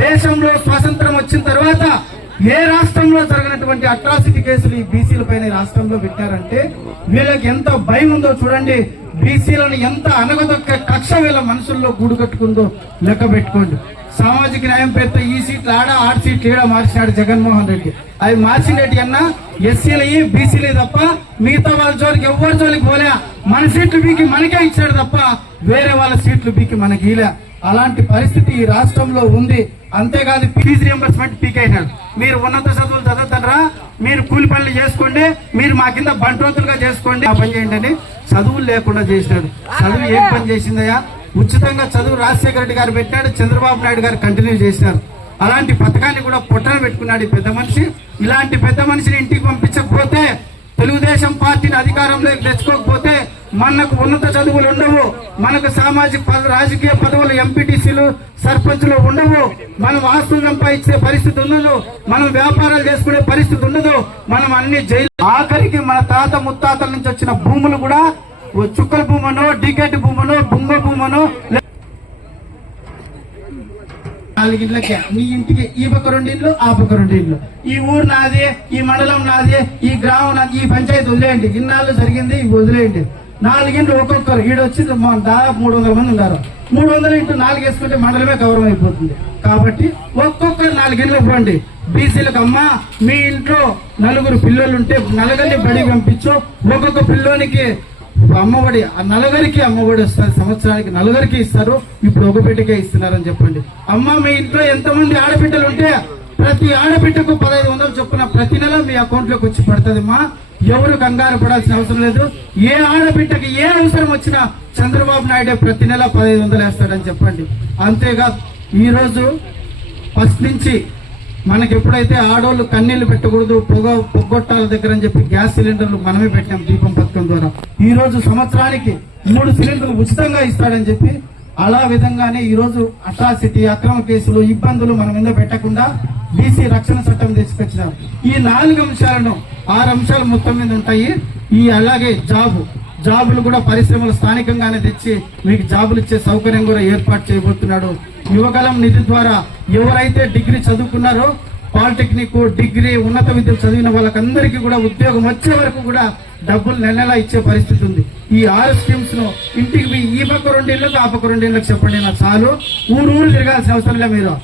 దేశంలో స్వాతంత్రం వచ్చిన తర్వాత ఏ రాష్ట్రంలో జరిగినటువంటి అట్రాసిటీ కేసులు ఈ బీసీల పైన రాష్ట్రంలో పెట్టారంటే వీళ్ళకి ఎంత భయం ఉందో చూడండి. బీసీలను ఎంత అనగదొక్క కక్ష వీళ్ళ మనసుల్లో గూడు కట్టుకుందో లెక్క పెట్టుకోండి. సామాజిక న్యాయం పేరుతో ఈ సీట్లు ఆడ 6 సీట్లు ఈడ మార్చినాడు జగన్మోహన్ రెడ్డి. అవి మార్చినట్టు అన్నా ఎస్సీలవి బీసీలే తప్ప మిగతా వాళ్ళ జోలికి ఎవరి జోలికి పోలే. మన సీట్లు బీకి మనకే ఇచ్చాడు తప్ప వేరే వాళ్ళ సీట్లు బీకి మనకి ఇలా. అలాంటి పరిస్థితి ఈ రాష్ట్రంలో ఉంది. అంతేకాదు ఫీజు రియంబర్స్మెంట్ పీకైనాడు. మీరు ఉన్నత చదువులు చదువుతారా, మీరు కూలి పనులు చేసుకోండి, మీరు మా కింద బంట్రోతులుగా చేసుకోండి, ఆ పని చేయండి అని చదువులు లేకుండా చేసినాడు. చదువు ఏం పని చేసిందయ్యా? ఉచితంగా చదువు రాజశేఖర రెడ్డి గారు పెట్టాడు, చంద్రబాబు నాయుడు గారు కంటిన్యూ చేసినారు. అలాంటి పథకాన్ని కూడా పొట్టన పెట్టుకున్నాడు ఈ పెద్ద మనిషి. ఇలాంటి పెద్ద మనిషిని ఇంటికి పంపించకపోతే, తెలుగుదేశం పార్టీని అధికారంలోకి తెచ్చుకోకపోతే మనకు ఉన్నత చదువులు ఉండవు, మనకు సామాజిక రాజకీయ పదవులు ఎంపీటీసీలు సర్పంచులు ఉండవు, మనం ఆస్తులు సంపాదించే పరిస్థితి ఉండదు, మనం వ్యాపారాలు చేసుకునే పరిస్థితి ఉండదు, మనం అన్ని జైలు. ఆఖరికి మన తాత ముత్తాతల నుంచి వచ్చిన భూములు కూడా చుక్కల భూమనో, డికెట్ భూమనో, బొంగ భూమనో, 4 ఇళ్ళకి నీ ఇంటికి ఈ పక్క 2 ఇళ్ళు, ఆ పక్క 2 ఇళ్ళు, ఈ ఊరు నాదే, ఈ మండలం నాదే, ఈ గ్రామం నాది, ఈ పంచాయతీ వదిలేయండి, ఇన్నాళ్ళు జరిగింది ఇవి వదిలేయండి. 4 ఇండ్లు ఒక్కొక్కరు ఈడొచ్చి దాదాపు 300 మంది ఉన్నారు. 300 ఇంటూ 4 వేసుకుంటే మండలమే కవరం అయిపోతుంది. కాబట్టి ఒక్కొక్కరు 4 ఇండ్లు ఇవ్వండి. బీసీలకు అమ్మా మీ ఇంట్లో 4 పిల్లలుంటే 4 బడికి పంపించు, ఒక్కొక్క పిల్లోనికి అమ్మఒడి, 4 అమ్మఒడి వస్తారు, సంవత్సరానికి 4 ఇస్తారు. ఇప్పుడు ఒక బిడ్డకే ఇస్తున్నారని చెప్పండి. అమ్మ మీ ఇంట్లో ఎంతమంది ఆడబిడ్డలు ఉంటే ప్రతి ఆడబిడ్డకు 1500 చొప్పున ప్రతి నెల మీ అకౌంట్ లోకి వచ్చి పడుతుందమ్మా. ఎవరు కంగారు పడాల్సిన అవసరం లేదు. ఏ ఆడబిడ్డకి ఏ అవసరం వచ్చినా చంద్రబాబు నాయుడు ప్రతి నెల 1500 వేస్తాడని చెప్పండి. అంతేగా ఈరోజు ఫస్ట్ నుంచి మనకి ఎప్పుడైతే ఆడోళ్ళు కన్నీళ్లు పెట్టకూడదు, పొగ్గొట్టాల దగ్గర అని చెప్పి గ్యాస్ సిలిండర్లు మనమే పెట్టాం దీపం పథకం ద్వారా. ఈ రోజు సంవత్సరానికి 3 సిలిండర్లు ఉచితంగా ఇస్తాడని చెప్పి అలా విధంగానే ఈ రోజు అట్రాసిటీ, అక్రమ కేసులు, ఇబ్బందులు మన మీద పెట్టకుండా బీసీ రక్షణ చట్టం తీసుకొచ్చినారు. ఈ 4 అంశాలను 6 అంశాలు మొత్తం మీద ఉంటాయి. ఈ అలాగే జాబులు కూడా పరిశ్రమలు స్థానికంగానే తెచ్చి మీకు జాబులు ఇచ్చే సౌకర్యం కూడా ఏర్పాటు చేయబోతున్నాడు. యువగలం నిధి ద్వారా ఎవరైతే డిగ్రీ చదువుకున్నారో, పాలిటెక్నిక్, డిగ్రీ, ఉన్నత విద్యలు చదివిన వాళ్ళకందరికీ కూడా ఉద్యోగం వచ్చే వరకు కూడా డబ్బులు నెల ఇచ్చే పరిస్థితి ఉంది. ఈ 6 స్కీమ్స్ ను ఇంటికి ఈ పక్క 2 ఇళ్ళకు, ఆ పక్క 2 ఇళ్ళకి చెప్పండి, నాకు చాలు. ఊరు తిరగాల్సిన అవసరం లే మీరు.